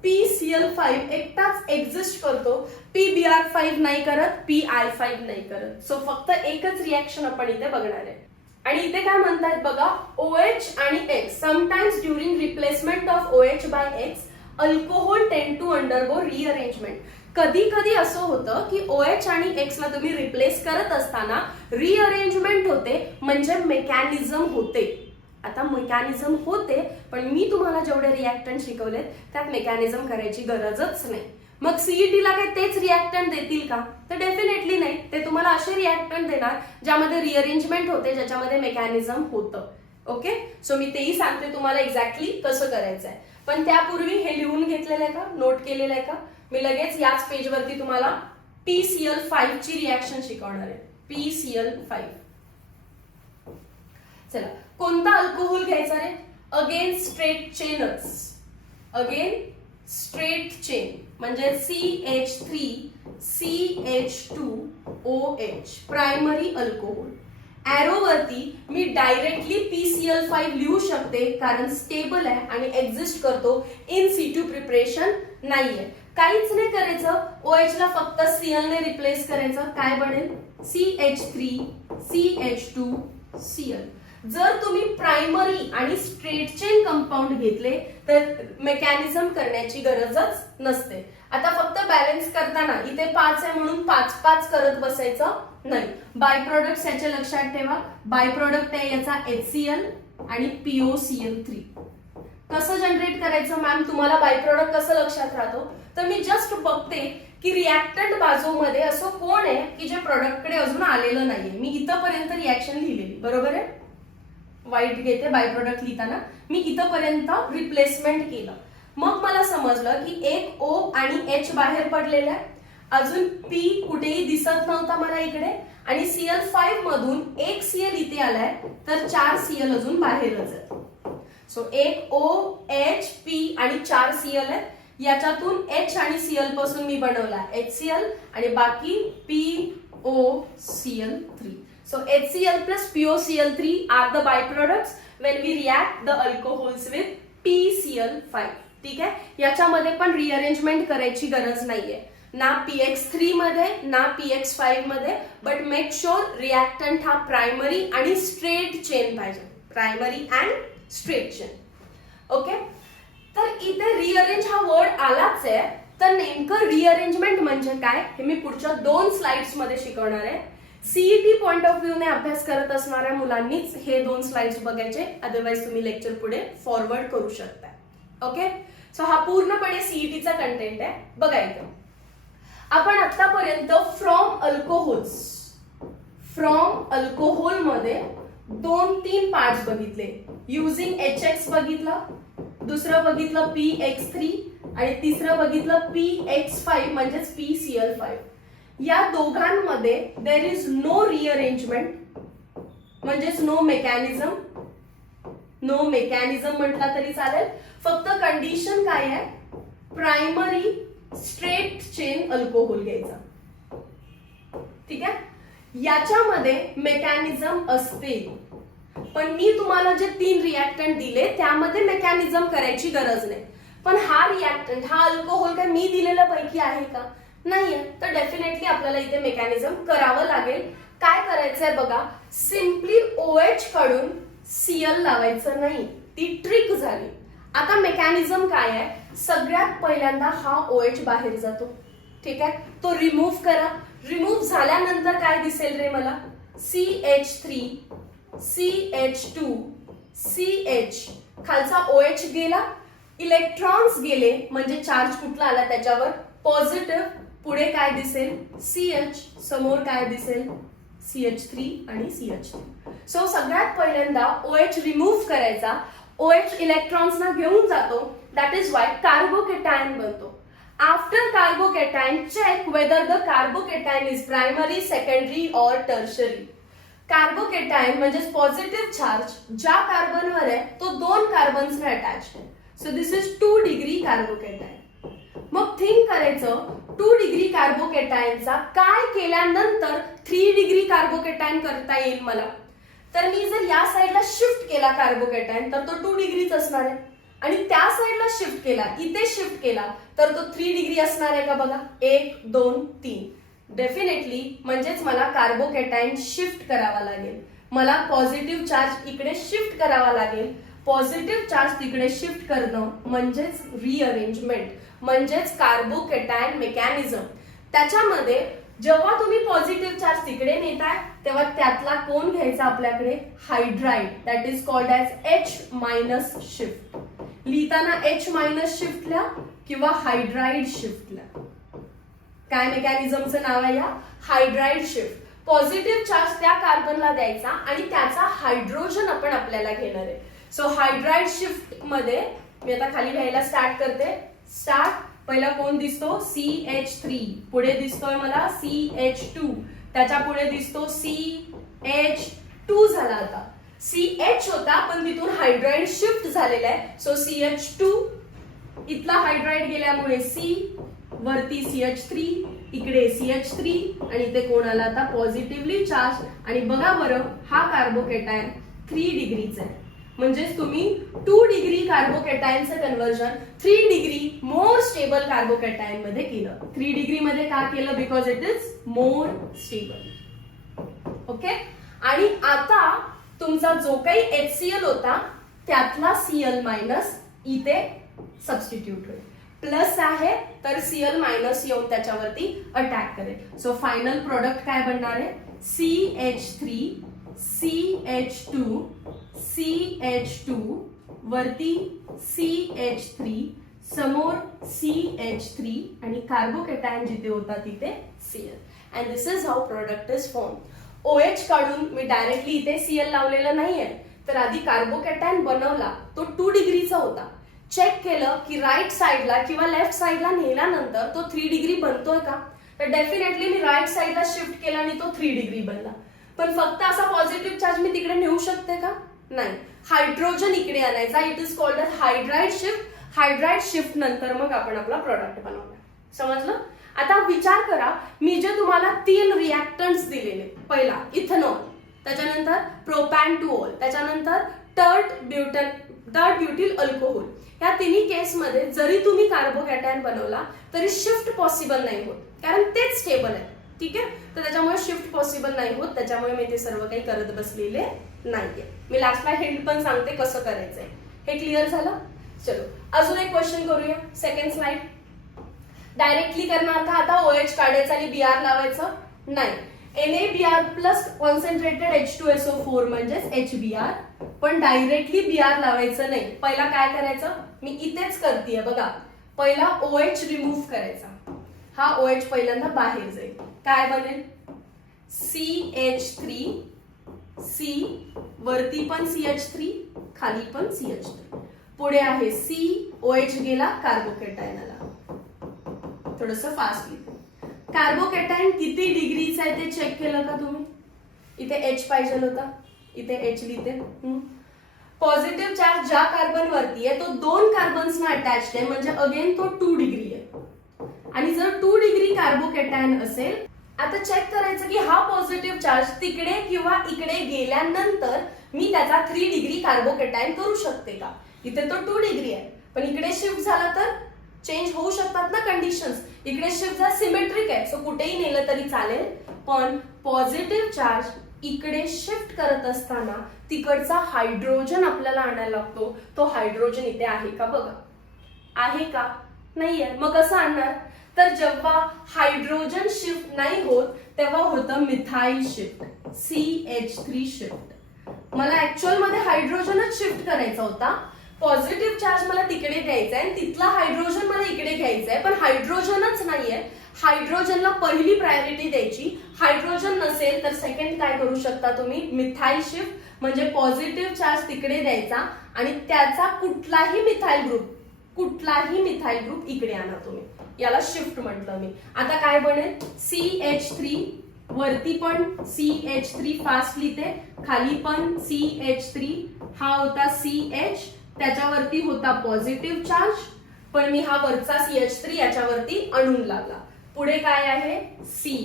PCl5 एकटाच एक्झिस्ट करतो, PBr5 नाही करत, PI5 नाही करत. सो फक्त एकच रिएक्शन आपण इथे बघणार आहे. आणि इथे काय म्हणतात बघा, OH आणि X sometimes during replacement of OH by X alcohol tend to undergo rearrangement. कधी कधी असं होतं की OH आणि X ला तुम्ही रिप्लेस करत असताना रिअरेंजमेंट होते, म्हणजे मेकॅनिझम होते. आता मेकॅनिझम होते, पण मी तुम्हाला जेवढे रिएक्टंट शिकवलेत त्यात मेकॅनिझम करायची गरजच नाही. मग CET ला काय तेच रिएक्टंट देतील का, तर डेफिनेटली नाही. ते तुम्हाला असे रिएक्टंट देणार ज्यामध्ये रिअरेंजमेंट होते, ज्याच्यामध्ये मेकॅनिझम होतं. ओके. सो मी तेही सांगते तुम्हाला एक्झॅक्टली कसं करायचं आहे. पण त्यापूर्वी हे लिहून घेतलेलं आहे का, नोट केलेलं आहे का. मी लगेच याच पेजवरती तुम्हाला PCl5 ची रिएक्शन शिकवणार आहे. PCl5. चला, कोणता अल्कोहोल घ्यायचा रे, अगेन स्ट्रेट चेनच. अगेन स्ट्रेट चेन म्हणजे CH3 CH2OH primary alcohol. Arrow वरती मी डायरेक्टली PCl5 लिहू शकते कारण स्टेबल आहे आणि एक्झिस्ट करतो, इन C2 प्रिपरेशन नाहीये. काहीच नाही करायचं, OH ला फक्त Cl ने रिप्लेस करायचं. काय बनेल, CH3 CH2Cl. जर तुम्ही प्रायमरी आणि स्ट्रेट चेन कंपाऊंड घेतले तर मेकॅनिझम करण्याची गरजच नसते. आता फक्त बॅलन्स करताना इथे 5 आहे म्हणून 5 करत बसायचं नाही. बाय प्रोडक्ट याचे लक्षात ठेवा. बाय प्रोडक्ट आहे याचा HCl आणि POCl3. कसं जनरेट करायचं मॅम, तुम्हाला बाय प्रोडक्ट कसं लक्षात राहतो, तर मी जस्ट बघते की रिएक्टंट बाजूमध्ये असं कोण आहे की जे प्रोडक्टकडे अजून आलेलं नाहीये. मी इथपर्यंत रिएक्शन लिहिलेली, बरोबर आहे. वाईट घेते बाय प्रोडक्ट लिहिताना, मी इथपर्यंत रिप्लेसमेंट केलं. मग मला समजलं की एक O आणि H बाहेर पडलेला आहे, अजून P कुठेही दिसत नव्हता मला इकडे, आणि Cl5 मधून एक Cl इथे आलाय तर 4 Cl अजून बाहेरच आहे. सो एक O H P आणि 4 Cl आहे. याच्यातून H आणि Cl पासून मी बनवला HCl आणि बाकी POCl3. So HCl plus POCl3 are the byproducts when we react the alcohols with PCl5. ठीक आहे. याच्यामध्ये पण रिअरेंजमेंट करायची गरज नाहीये, ना PX3 मध्ये ना PX5 मध्ये, बट मेक शुअर रिएक्टंट हा प्रायमरी आणि स्ट्रेट चेन पाहिजे, primary and straight chain. Okay. तर इथे रिअरेंज हा वर्ड आलाच आहे, तर नेमकं रिअरेंजमेंट म्हणजे काय हे मी पुढच्या 2 स्लाइड्स मध्ये शिकवणार आहे. सीईटी पॉइंट ऑफ व्ह्यू ने अभ्यास करत असणाऱ्या मुलांनीच हे 2 स्लाइड्स बघायचे, अदरवाइज तुम्ही लेक्चर पुढे फॉरवर्ड करू शकता. ओके. सो हा पूर्णपणे सीईटीचा कंटेंट आहे. बघा इथे आपण आतापर्यंत फ्रॉम अल्कोहोल मध्ये 2-3 पार्ट्स बघितले. युजिंग HX बघितलं, दुसरं बघितलं PX3 आणि तिसरं बघितलं PX5 म्हणजेच PCl5. या दोघांमध्ये देर इज नो रिअरेंजमेंट, म्हणजेच नो मेकॅनिझम म्हटला तरी चालेल. फक्त कंडिशन काय आहे, प्रायमरी स्ट्रेट चेन अल्कोहोल घ्यायचा. ठीक आहे. याच्यामध्ये मेकॅनिझम असते, पण मी तुम्हाला जे 3 रिएक्टंट दिले त्यामध्ये मेकॅनिझम करायची गरज नाही. पण हा रिएक्टंट हा अल्कोहोल काय मी दिलेल्या पैकी आहे का? नाहीये. तर डेफिनेटली आपल्याला इथे मेकॅनिझम करावं लागेल. काय करायचंय बघा, सिम्पली OH काढून Cl लावायचं नाही, ती ट्रिक झाली. आता मेकॅनिझम काय आहे, सगळ्यात पहिल्यांदा हा OH बाहेर जातो. ठीक आहे. तो रिमूव्ह करा. रिमूव्ह झाल्यानंतर काय दिसेल रे मला, CH3 CH2 CH, खालचा OH गेला, इलेक्ट्रॉन्स गेले, म्हणजे चार्ज कुठला आला त्याच्यावर पॉझिटिव्ह. पुढे काय दिसेल CH, समोर काय दिसेल CH3 आणि CH3. सो सगळ्यात पहिल्यांदा OH रिमूव्ह करायचा. OH इलेक्ट्रॉन्सना घेऊन जातो, दॅट इज वाय कार्बोकेटायन बनतो. After carbocation check whether the carbocation is primary, secondary और टर्शरी. कार्बोकेटायन म्हणजे पॉझिटिव्ह चार्ज ज्या कार्बनवर आहे तो 2 कार्बन्सने अटॅच्ड आहे. So this is 2 degree carbocation. मग थिंक करायचं 2 डिग्री कार्बोकेटायनचा काय केल्यानंतर 3 डिग्री कार्बोकेटायन करता येईल मला. तर मी जर या साईडला शिफ्ट केला कार्बोकेटायन तर तो 2 डिग्रीच असणार आहे, आणि त्या साईडला शिफ्ट केला, इथे शिफ्ट केला तर तो 3 डिग्री असणार आहे का बघा. 1 2 3. डेफिनेटली म्हणजेच मला कार्बोकेटायन शिफ्ट करावा लागेल. मला पॉझिटिव्ह चार्ज इकडे शिफ्ट करावा लागेल. पॉझिटिव्ह चार्ज तिकडे शिफ्ट करणं म्हणजेच रिअरेंजमेंट, म्हणजेच कार्बोकेटायन मेकॅनिझम. त्याच्यामध्ये जेव्हा तुम्ही पॉझिटिव्ह चार्ज तिकडे नेताय तेव्हा त्यातला कोण घ्यायचा आपल्याकडे, hydride, that is called as H- shift. लिहिताना H- शिफ्ट लिहा किंवा हायड्राइड शिफ्ट लिहा. काय मेकॅनिझमचं नाव आहे या, हायड्राइड शिफ्ट. पॉझिटिव्ह चार्ज त्या कार्बनला द्यायचा आणि त्याचा हायड्रोजन आपण आपल्याला घेणार आहे. सो हायड्राइड शिफ्ट मध्ये मी आता खाली लिहायला स्टार्ट करते. स्टार्ट. पहिला कोण दिसतो CH3, पुढे दिसतोय मला CH2, त्याच्या पुढे दिसतो CH2 झाला. आता CH होता पण तिथून हायड्राइड शिफ्ट झालेला आहे. सो CH2, इथला हायड्राइड गेल्यामुळे C, वरती CH3, इकडे CH3 आणि इथे कोण आला आता पॉझिटिव्हली चार्ज. आणि बघा बरं हा कार्बोकेटायन 3 डिग्रीचा आहे, म्हणजेच तुम्ही 2 डिग्री कार्बोकेटायनचं conversion 3 degree more stable carbocation मध्ये केलं. 3 डिग्री मध्ये का केलं, because it is more stable. Okay. आणि आता तुमचा जो काही HCl होता त्यातला Cl- इथे सबस्टिट्यूट होईल. प्लस आहे तर Cl- येऊन त्याच्यावरती अटॅक करेल. सो फायनल प्रोडक्ट काय बनणार आहे, CH3 CH2 CH2 वरती CH3, समोर CH3 आणि कार्बोकेटायन जिथे होता तिथे Cl. And this is how product is form. OH काढून मी डायरेक्टली इथे Cl लावलेलं नाहीये, तर आधी कार्बोकेटायन बनवला तो 2 डिग्रीचा होता. चेक केलं की राईट साईडला किंवा लेफ्ट साईडला नेल्यानंतर तो 3 डिग्री बनतोय का, तर डेफिनेटली मी राईट साईडला शिफ्ट केला आणि तो 3 डिग्री बनला. पण फक्त असा पॉझिटिव्ह चार्ज मी तिकडे नेऊ शकते का, नाही, हायड्रोजन इकडे आणायचा. It is called a hydride shift. Hydride shift नंतर मग आपण आपला प्रोडक्ट बनवणार. समजलं? आता विचार करा, मी जे तुम्हाला 3 रिएक्टंट्स दिलेले, पहिला इथेनॉल, त्याच्यानंतर प्रोपॅन-टू-ऑल, त्याच्यानंतर टर्ट ब्युटिल अल्कोहोल. या तिन्ही केसमध्ये जरी तुम्ही कार्बोकॅटायन बनवला तरी शिफ्ट पॉसिबल नाही होत, कारण तेच स्टेबल आहे. ठीक आहे, तर त्याच्यामुळे शिफ्ट पॉसिबल नाही होत. त्याच्यामुळे मी ते सर्व काही करत बसलेले नाहीये. मी लास्टला हिंट पण सांगते कसं करायचंय. हे क्लिअर झालं? चलो अजून एक क्वेश्चन करूया. Second slide. डायरेक्टली करणार का आता? OH काढायचं आणि Br लावायचं? नाही. NaBr प्लस कॉन्सन्ट्रेटेड H2SO4 म्हणजेच HBr, पण डायरेक्टली Br लावायचं नाही. पहिला काय करायचं, मी इथेच करतेय बघा. पहिला OH रिमूव्ह करायचा. हा OH पहिल्यांदा बाहेर जाईल. काय बनेल? CH3, C, वरती पण CH3, खाली पण CH3. पुढे आहे C, OH गेला कार्बोकॅटायन आला. थोडस फास्ट लिहिते. कार्बोकॅटायन किती डिग्रीचा आहे ते चेक केलं का तुम्ही? इथे H पाहिजे होता, इथे H लिहिते. पॉझिटिव्ह चार्ज ज्या कार्बन वरती आहे तो 2 कार्बन्सना अटॅच्ड आहे, म्हणजे अगेन तो 2 डिग्री आहे. आणि जर 2 डिग्री कार्बोकॅटायन असेल, आता चेक करायचं की हा पॉझिटिव्ह चार्ज तिकडे किंवा इकडे गेल्यानंतर मी त्याचा 3 डिग्री कार्बोकॅटायन करू शकते का? इथे तो 2 डिग्री आहे, पण इकडे शिफ्ट झाला तर चेंज होऊ शकतात ना कंडिशन्स. इकडे शिफ्ट झाला, सिमेट्रिक आहे, सो कुठेही नेलं तरी चालेल. पण पॉझिटिव्ह चार्ज इकडे शिफ्ट करत असताना तिकडचा हायड्रोजन आपल्याला आणायला लागतो. तो हायड्रोजन इथे आहे का बघा. आहे का? नाहीये. मग कसं आणणार? तर जेव्हा हायड्रोजन शिफ्ट नाही होत तेव्हा होतं मिथाइल शिफ्ट, CH3 शिफ्ट. मला ऍक्च्युअल मध्ये हायड्रोजनच शिफ्ट करायचा होता. पॉझिटिव्ह चार्ज मला तिकडे द्यायचा आहे आणि तिथला हायड्रोजन मला इकडे घ्यायचा आहे, पण हायड्रोजनच नाहीये. हायड्रोजनला पहिली प्रायोरिटी द्यायची. हायड्रोजन नसेल तर सेकंड काय करू शकता तुम्ही? मिथाइल शिफ्ट, म्हणजे पॉझिटिव्ह चार्ज तिकडे द्यायचा आणि त्याचा कुठलाही मिथाइल ग्रुप इकडे आणा तुम्ही. याला शिफ्ट म्हटलं मी. आता काय बनेल? CH3, वरती पण CH3 फास्ट लिहिते, खाली पण CH3. हा होता CH, त्याच्यावरती होता पॉझिटिव्ह चार्ज, पण मी हा वरचा CH3 याच्यावरती आणून लागला. पुढे काय आहे? C,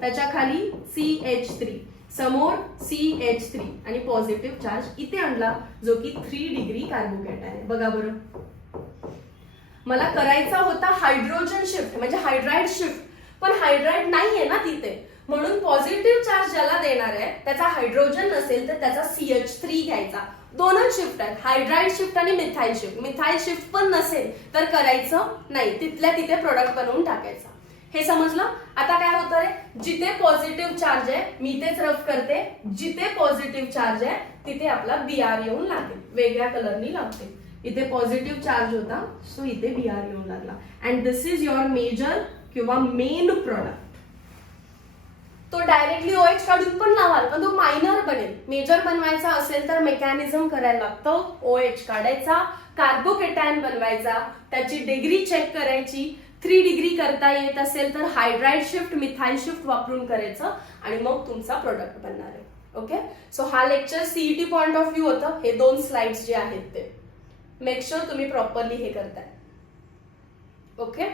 त्याच्या खाली CH3, समोर CH3 आणि पॉझिटिव्ह चार्ज इथे आणला, जो की 3 डिग्री कार्बोकॅटायन आहे. बघा बरं, मला करायचा होता हायड्रोजन शिफ्ट म्हणजे हायड्राइड शिफ्ट, पण हायड्राइड नाहीये ना तिथे, म्हणून पॉझिटिव्ह चार्ज ज्याला देणार आहे त्याचा हायड्रोजन नसेल तर त्याचा CH3 घ्यायचा. दोनच शिफ्ट आहेत, हायड्राइड शिफ्ट आणि मिथाइल शिफ्ट. मिथाइल शिफ्ट पण नसेल तर करायचं नाही, तिथल्या तिथे प्रोडक्ट बनवून टाकायचं. हे समजलं? आता काय होतं रे, जिथे पॉझिटिव्ह चार्ज आहे मी इथेच रफ करते, जिथे पॉझिटिव्ह चार्ज आहे तिथे आपला Br येऊन लागेल. वेगळ्या कलरनी लावते. इथे पॉझिटिव्ह चार्ज होता, सो इथे Br येऊन लागला. And this is your major किंवा मेन प्रोडक्ट. तो डायरेक्टली OH काढून पण लावाल, पण तो मायनर बनेल. मेजर बनवायचा असेल तर मेकॅनिझम करायला लागतं. OH काढायचा, कार्बोकॅटायन बनवायचा, त्याची डिग्री चेक करायची. 3 डिग्री करता येत असेल तर हायड्राइड शिफ्ट, मिथाइल शिफ्ट वापरून करायचं आणि मग तुमचा प्रोडक्ट बनणार आहे. ओके, सो हा lecture CET point of view होतं. हे 2 स्लाइड्स जे आहेत ते मेक शुअर तुम्ही प्रॉपरली हे करताय. ओके,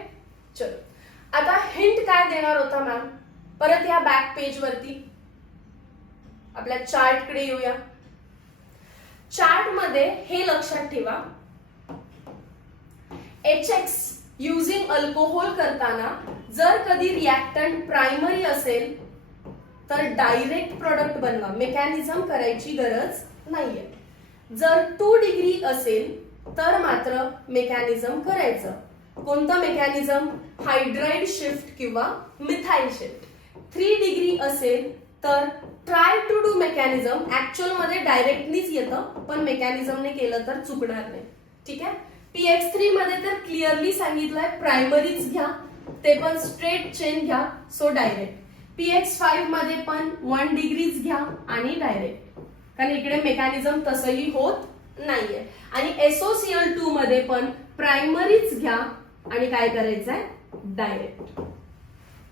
चलो आता हिंट काय देणार होता मॅम? परत या बॅक पेज वरती आपल्या चार्ट कडे येऊया. चार्ट मध्ये हे लक्षात ठेवा, HX युजिंग अल्कोहोल करताना जर कधी रिएक्टंट प्रायमरी असेल तर डायरेक्ट प्रोडक्ट बनवा, मेकॅनिझम करायची गरज नाहीये. जर 2 डिग्री असेल तर मात्र मेकॅनिझम करायचं. कोणतं मेकॅनिझम? हायड्राइड शिफ्ट किंवा मिथाइल शिफ्ट. 3 डिग्री असेल तर try to do mechanism. Actual मध्ये डायरेक्टलीच येतं, पण मेकॅनिझमने केलं तर चुकणार नाही. ठीक आहे. PX3 मध्ये तर क्लिअरली सांगितलंय प्रायमरीच घ्या, ते पण स्ट्रेट चेन घ्या, सो डायरेक्ट. PX5 मध्ये पण 1 डिग्रीज घ्या आणि डायरेक्ट, कारण इकडे मेकॅनिझम तसंही होत नाहीये. आणि SOCl2 मध्ये पण प्रायमरीच घ्या आणि काय करायचंय? डायरेक्ट.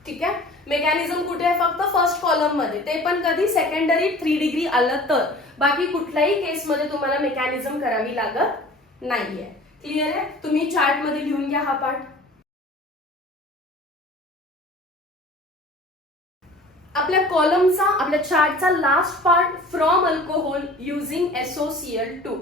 ठीक आहे. मेकॅनिझम कुठे आहे? फक्त फर्स्ट कॉलम मध्ये, ते पण कधी सेकंडरी 3 डिग्री आलं तर. बाकी कुठल्याही केसमध्ये तुम्हाला मेकॅनिझम करावी लागत नाहीये. क्लिअर आहे? तुम्ही चार्ट मध्ये लिहून घ्या हा पार्ट. आपल्या कॉलमचा, आपल्या चार्टचा last part, from alcohol using SOCl2.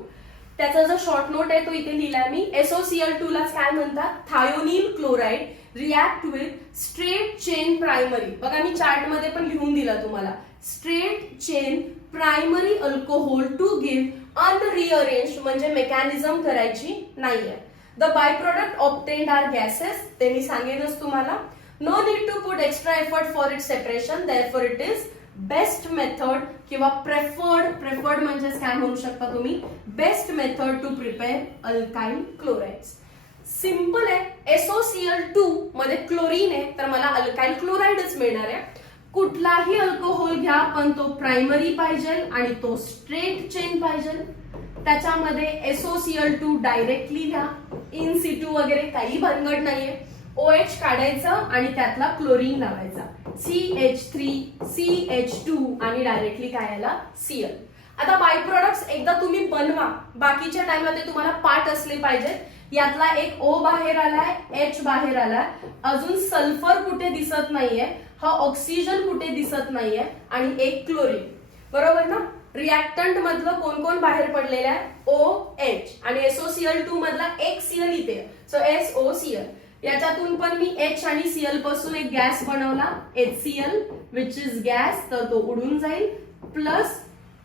त्याचा जो शॉर्ट नोट आहे तो इथे लिहिलाय मी. SOCl2 ला काय म्हणतात? Thionyl chloride react with straight chain primary. बघा मी चार्ट मध्ये पण लिहून दिला तुम्हाला. Straight chain primary alcohol to give unrearrange, म्हणजे मेकॅनिझम करायची नाहीये. The by product obtained are gases, ते मी सांगेनच तुम्हाला. No need to put extra effort for it separation, therefore it is best method किंवा प्रेफर्ड म्हणजेच काय म्हणू शकता तुम्ही? Best method to prepare alkyl chlorides. Simple आहे. SOCl2 मध्ये क्लोरीन आहे तर मला अल्काइल क्लोराइडच मिळणार आहे. कुठलाही अल्कोहोल घ्या पण तो प्रायमरी पाहिजे आणि तो स्ट्रेट चेन पाहिजे. त्याच्यामध्ये SOCl2 डायरेक्टली घ्या, इन सिटू वगैरे काही भानगड नाहीये. OH काढायचं आणि त्यातला क्लोरीन लावायचा, CH3 CH2 आणि डायरेक्टली काय आला? Cl. आता बाय प्रोडक्ट्स एकदा तुम्ही बनवा, बाकीच्या टाइममध्ये तुम्हाला पार्ट असले पाहिजेत. यातला एक O बाहेर आलाय, H बाहेर आलाय, अजून सल्फर कुठे दिसत नाहीये, हा ऑक्सिजन कुठे दिसत नाहीये आणि एक क्लोरीन. बरोबर ना? रिॲक्टंट मधलं कोण कोण बाहेर पडलेलं आहे? OH आणि SOCl2 मधला एक Cl इथे, सो SOCl. याच्यातून पण मी H आणि Cl पासून एक गॅस बनवला, HCl विच इज गॅस, तर तो उडून जाईल. प्लस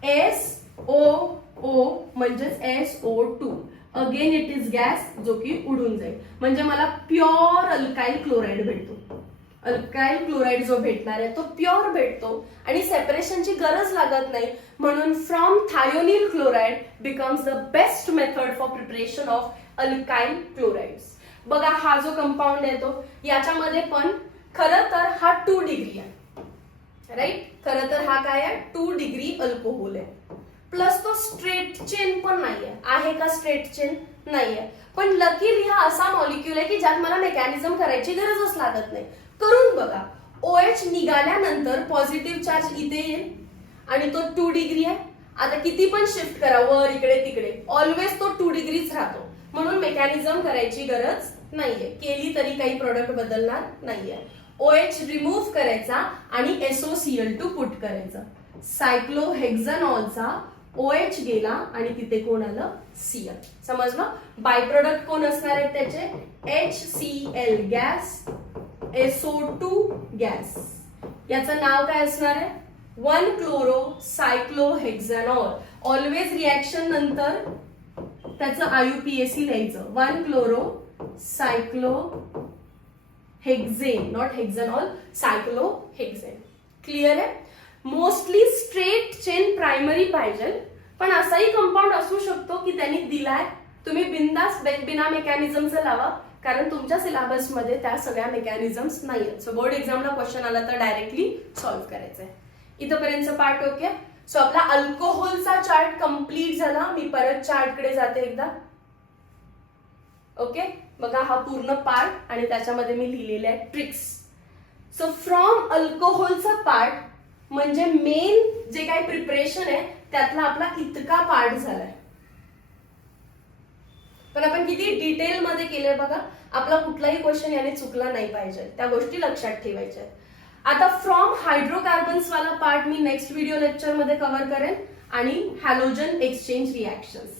SOO म्हणजेच SO2, again it is gas, जो की उडून जाईल. म्हणजे मला प्युअर अल्काइल क्लोराइड भेटतो. अल्काइल क्लोराइड जो भेटणार आहे तो प्युअर भेटतो आणि सेपरेशनची गरज लागत नाही. म्हणून from thionyl chloride becomes the best method for preparation of alkyl chlorides. बघा हा जो कंपाऊंड येतो याच्यामध्ये पण खरं तर हा 2 डिग्री आहे, राईट? खरं तर हा काय आहे? 2 डिग्री अल्कोहोल आहे. प्लस तो स्ट्रेट चेन पण नाहीये. आहे का स्ट्रेट चेन? नाहीये. पण लकीली हा असा मॉलिक्यूल आहे की ज्यात मला मेकॅनिझम करायची गरजच लागत नाही. करून बघा. OH निघाल्यानंतर पॉझिटिव्ह चार्ज इथे येईल आणि तो 2 डिग्री आहे. आता किती पण शिफ्ट करा वर इकडे तिकडे, ऑलवेज तो 2 डिग्रीच राहतो. म्हणून मेकॅनिझम करायची गरज नाहीये. केली तरी काही प्रोडक्ट बदलणार नाहीये. OH रिमूव्ह करायचा आणि SOCl2 पुट करायचं. सायक्लोहेक्झनॉलचा OH गेला आणि तिथे कोण आलं? Cl. समजलं? बाय प्रोडक्ट कोण असणार आहेत त्याचे? HCl gas, SO2 gas. याचं नाव काय असणार आहे? 1 क्लोरो सायक्लोहेक्झनॉल. ऑलवेज रिॲक्शन नंतर त्याचं IUPAC लिहायचं. 1 क्लोरो सायक्लोहेक्झेन, नॉट हेक्झनॉल, सायक्लोहेक्झेन. क्लिअर आहे? मोस्टली स्ट्रेट चेन प्रायमरी पाहिजे, पण असाही कंपाऊंड असू शकतो की त्यांनी दिलाय, तुम्ही बिंदास बिना मेकॅनिझमचं लावा, कारण तुमच्या सिलेबस मध्ये त्या सगळ्या मेकॅनिझम्स नाहीये. सो बोर्ड एक्झामला क्वेश्चन आला तर डायरेक्टली सॉल्व्ह करायचंय. इथपर्यंत पार्ट ओके. सो आपला अल्कोहोलचा चार्ट कम्प्लीट झाला. मी परत चार्ट कडे जाते एकदा. ओके, बघा हा पूर्ण पार्ट आणि त्याच्यामध्ये मी लिहिलेले आहे ट्रिक्स. सो फ्रॉम अल्कोहोलचा पार्ट म्हणजे मेन जे काही प्रिपरेशन आहे त्यातला आपला इतका पार्ट झालाय. पण आपण किती डिटेल मध्ये केलंय बघा. आपला कुठलाही क्वेश्चन याने चुकला नाही पाहिजे, त्या गोष्टी लक्षात ठेवायच्या. आता फ्रॉम हायड्रोकार्बन्स वाला पार्ट मी नेक्स्ट व्हिडिओ लेक्चर मध्ये कव्हर करेन आणि हॅलोजन एक्सचेंज रिॲक्शन्स.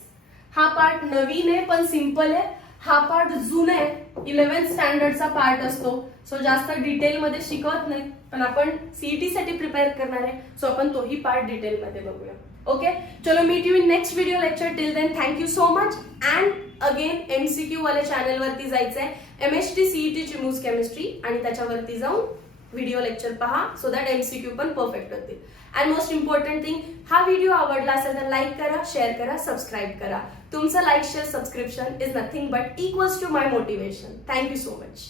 हा पार्ट नवीन आहे पण सिंपल आहे. हा पार्ट जुना आहे, 11th स्टँडर्डचा पार्ट असतो. सो जास्त डिटेल मध्ये शिकवत नाही, पण आपण CET साठी प्रिपेअर करणार आहे. सो आपण तोही पार्ट डिटेल मध्ये बघूया. ओके, चलो meet you in next video lecture. Till then thank you so much. And again MCQ वाले चॅनल वरती जायचंय, MHT CET चिमूज केमिस्ट्री, आणि त्याच्यावरती जाऊन व्हिडिओ लेक्चर पहा, सो दॅट MCQ पण परफेक्ट होतील. अँड मोस्ट इम्पॉर्टंट थिंग, हा व्हिडिओ आवडला असेल तर लाईक करा, शेअर करा, सबस्क्राईब करा. तुमचं like, share, subscription is nothing but equals to my motivation. Thank you so much.